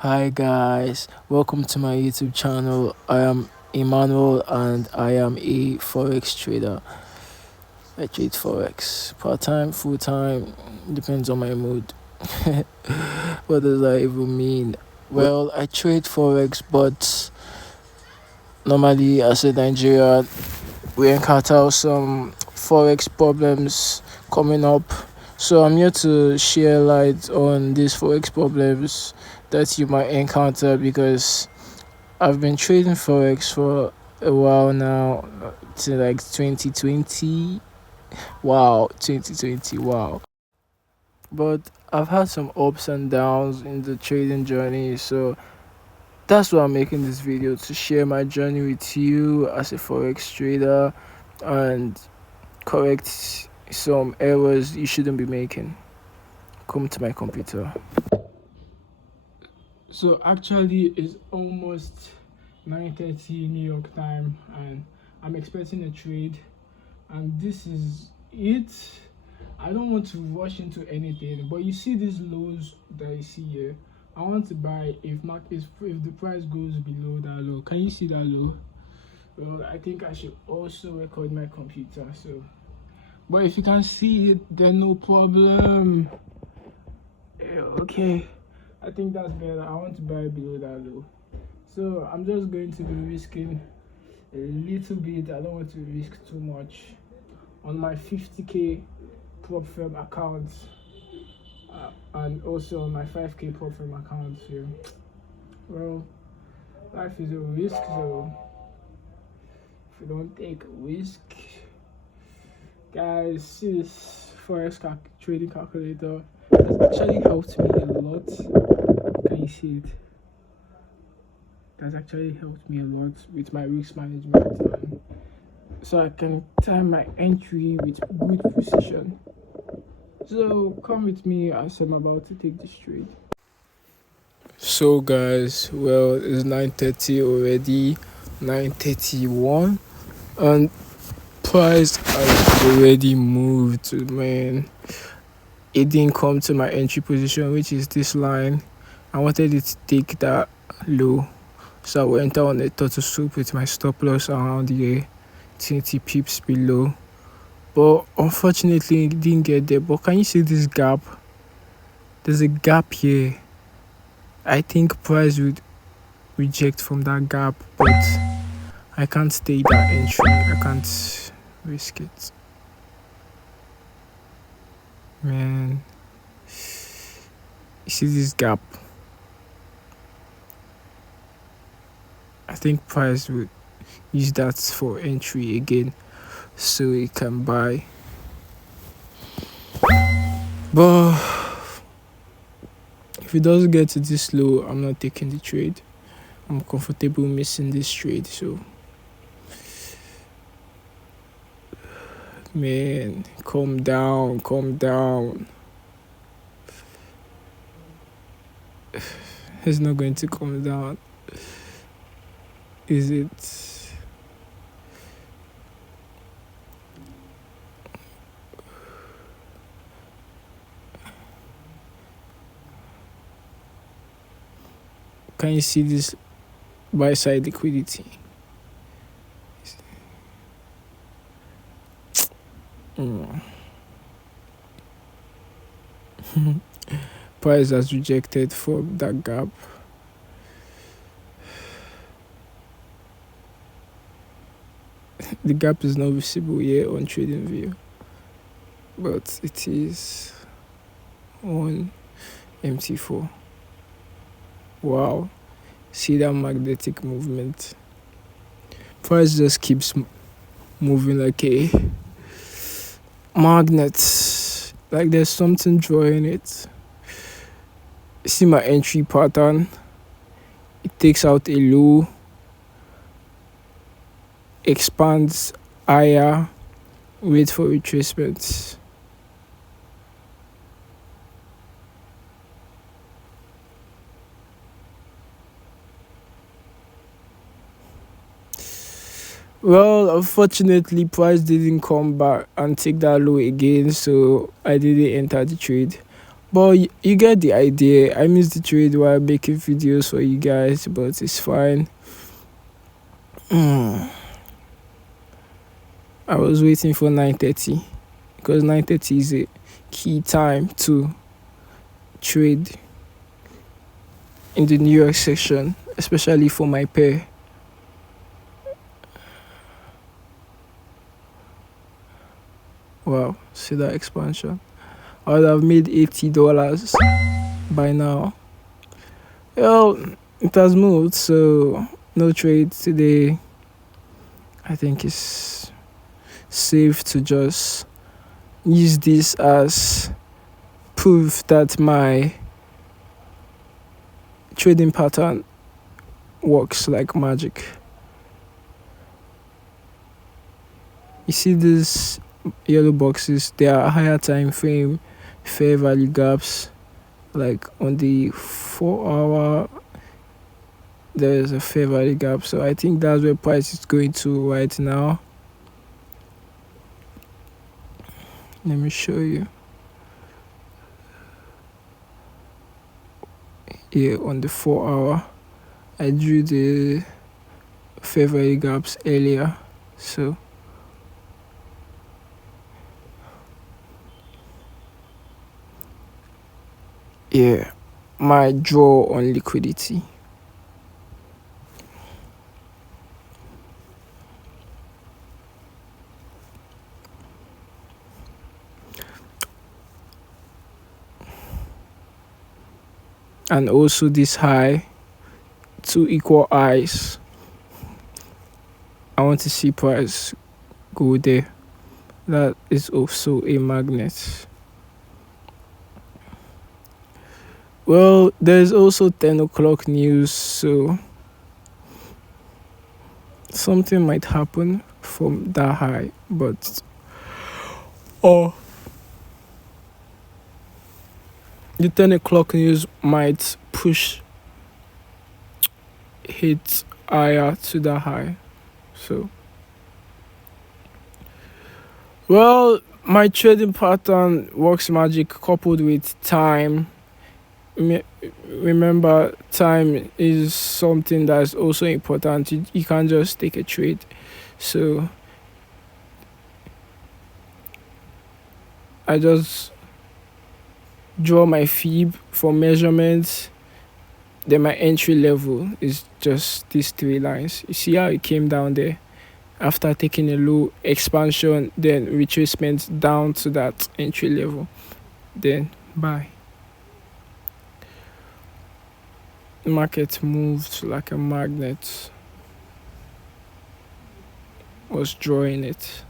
Hi guys, welcome to my YouTube channel. I am Emmanuel and I am a forex trader. I trade forex part time, full time, depends on my mood. What does that even mean? Well, I trade forex, but normally as a Nigerian, we encounter some forex problems coming up. So I'm here to share light on these forex problems that you might encounter because I've been trading forex for a while now, to like 2020. Wow, 2020. Wow. But I've had some ups and downs in the trading journey, so that's why I'm making this video, to share my journey with you as a forex trader and correct some errors you shouldn't be making. Come to my computer. So actually it's almost 9:30 New York time and I'm expecting a trade, and this is it. I don't want to rush into anything, but you see these lows that you see here. I want to buy if the price goes below that low. Can you see that low? Well, I think I should also record my computer, so but if you can see it, then no problem. Okay, I think that's better. I want to buy below that low, so I'm just going to be risking a little bit. I don't want to risk too much on my 50k prop firm account, and also on my 5k prop firm account here. Well, life is a risk, so if you don't take a risk, guys, see this trading calculator has actually helped me a lot. Can you see it? It has actually helped me a lot with my risk management, so I can time my entry with good precision. So come with me as I'm about to take this trade. So guys, well, it's 9:30 already, 9:31, and price has already moved, man. It didn't come to my entry position, which is this line. I wanted it to take that low, so I went on a total soup with my stop loss around the 20 pips below, but unfortunately it didn't get there. But can you see this gap? There's a gap here. I think price would reject from that gap, but I can't stay that entry. I can't risk it, man. You see this gap? I think price would use that for entry again, so it can buy. But if it doesn't get to this low, I'm not taking the trade. I'm comfortable missing this trade. So, man, calm down, calm down. It's not going to calm down, is it? Can you see this buy side liquidity? Price has rejected from that gap. The gap is not visible here on trading view, but it is on MT4. Wow, see that magnetic movement? Price just keeps moving like a magnet, like there's something drawing it. See my entry pattern? It takes out a low, expands higher, wait for retracements. Well, unfortunately, price didn't come back and take that low again, so I didn't enter the trade. But you get the idea. I missed the trade while making videos for you guys, but it's fine. I was waiting for 9:30 because 9:30 is a key time to trade in the New York section, especially for my pair. Wow, see that expansion. I would have made $80 by now. Well, it has moved, so no trade today. I think it's safe to just use this as proof that my trading pattern works like magic. You see these yellow boxes, they are higher time frame fair value gaps. Like on the 4 hour, there's a fair value gap, so I think that's where price is going to right now. Let me show you. Here on the 4 hour, I drew the fair value gaps earlier, so yeah, my draw on liquidity. And also this high, two equal highs. I want to see price go there. That is also a magnet. Well, there's also 10 o'clock news, so something might happen from that high, but the 10 o'clock news might push hit higher to the high. So, well, my trading pattern works magic coupled with time. Remember, time is something that's also important. You can't just take a trade. So, I just draw my fib for measurements. Then my entry level is just these three lines. You see how it came down there after taking a low expansion, then retracement down to that entry level, then buy. Market moved like a magnet, was drawing it.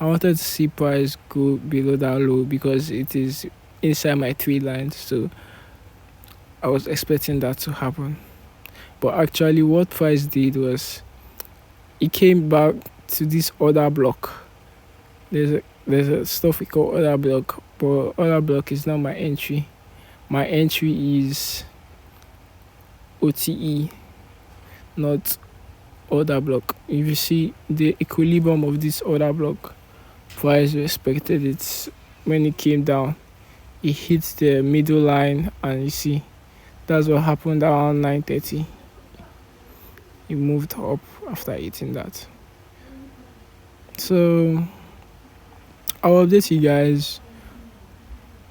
I wanted to see price go below that low because it is inside my three lines, so I was expecting that to happen. But actually what price did was it came back to this other block. There's a stuff we call other block, but other block is not my entry. My entry is OTE, not other block. If you see the equilibrium of this other block, price respected it. When it came down, it hit the middle line, and you see that's what happened around 9:30. It moved up after hitting that. So I'll update you guys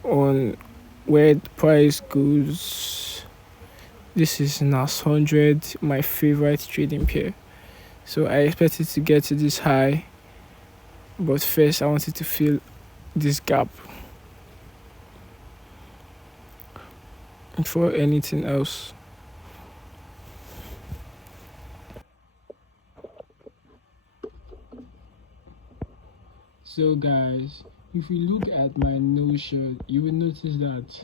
on where the price goes. This is NAS 100, my favorite trading pair. So I expected to get to this high, but first I wanted to fill this gap before anything else. So guys, if you look at my Notion, you will notice that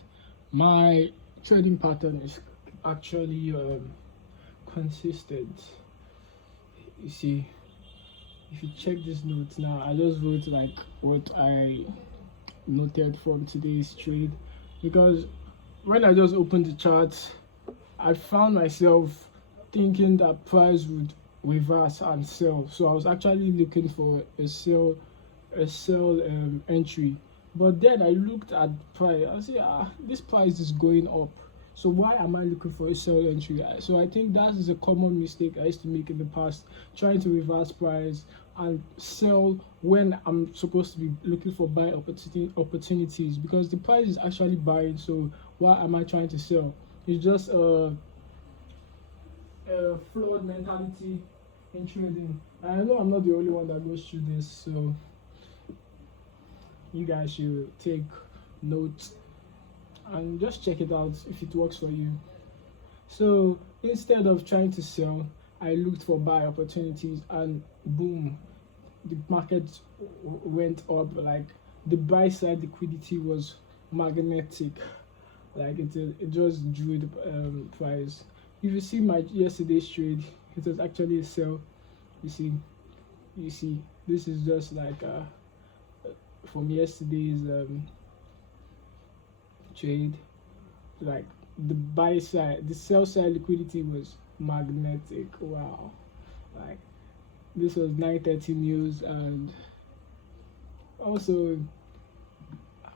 my trading pattern is actually consistent. You see, if you check these notes now, I just wrote like what I noted from today's trade, because when I just opened the chart, I found myself thinking that price would reverse and sell. So I was actually looking for a sell entry. But then I looked at price. I said, this price is going up. So why am I looking for a sell entry? So I think that is a common mistake I used to make in the past, trying to reverse price and sell when I'm supposed to be looking for buy opportunities, because the price is actually buying. So why am I trying to sell? It's just a flawed mentality in trading. I know I'm not the only one that goes through this, so you guys should take note and just check it out if it works for you. So instead of trying to sell, I looked for buy opportunities, and boom, the market went up. Like, the buy side liquidity was magnetic. Like, it just drew the price. If you see my yesterday's trade, it was actually a sell. You see, this is just like from yesterday's trade. Like, the buy side, the sell side liquidity was magnetic. Wow. Like, this was 9:30 news. And also,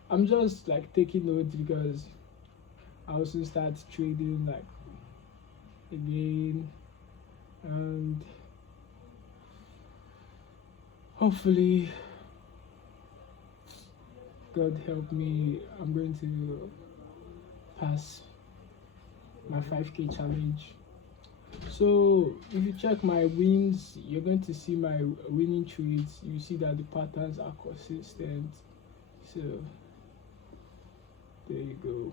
I'm just like taking notes because I also start trading like again, and hopefully God help me, I'm going to pass my 5K challenge. So if you check my wins, you're going to see my winning trades. You see that the patterns are consistent. So there you go.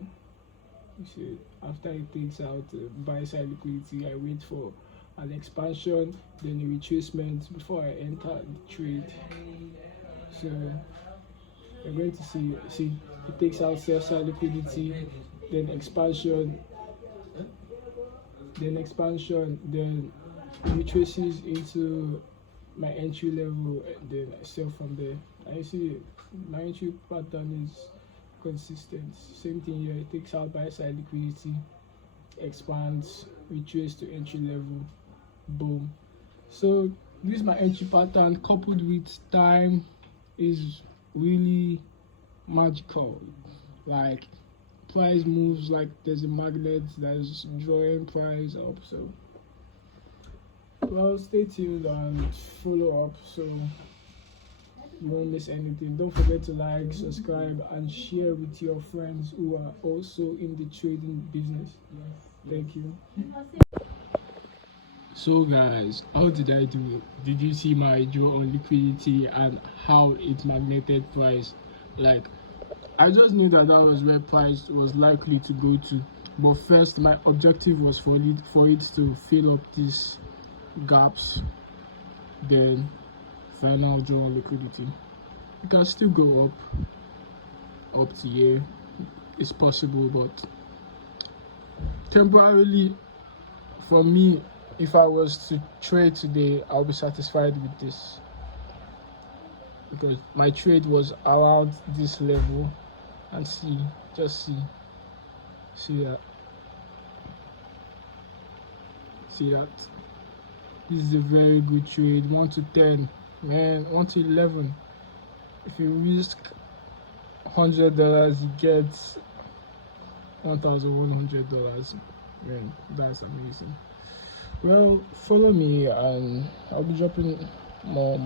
You see, after it takes out buy side liquidity, I wait for an expansion, then a retracement before I enter the trade. So you're going to see it takes out sell side liquidity, then expansion, then retraces into my entry level, and then I sell from there. I see my entry pattern is consistent. Same thing here. It takes out buy side liquidity, expands, retrace to entry level, boom. So this is my entry pattern, coupled with time, is really magical. Like, price moves like there's a magnet that is drawing price up. So well, stay tuned and follow up so you won't miss anything. Don't forget to like, subscribe, and share with your friends who are also in the trading business. Thank you. So guys, how did I do? Did you see my draw on liquidity and how it magneted price? Like, I just knew that was where price was likely to go to. But first, my objective was for it to fill up these gaps, then final draw on liquidity. It can still go up to here. It's possible, but temporarily, for me, if I was to trade today, I'll be satisfied with this, because my trade was around this level. And see that, see that this is a very good trade. 1 to 10, man, 1 to 11. If you risk $100, you get $1,100. Man, that's amazing. Well, follow me and I'll be dropping more.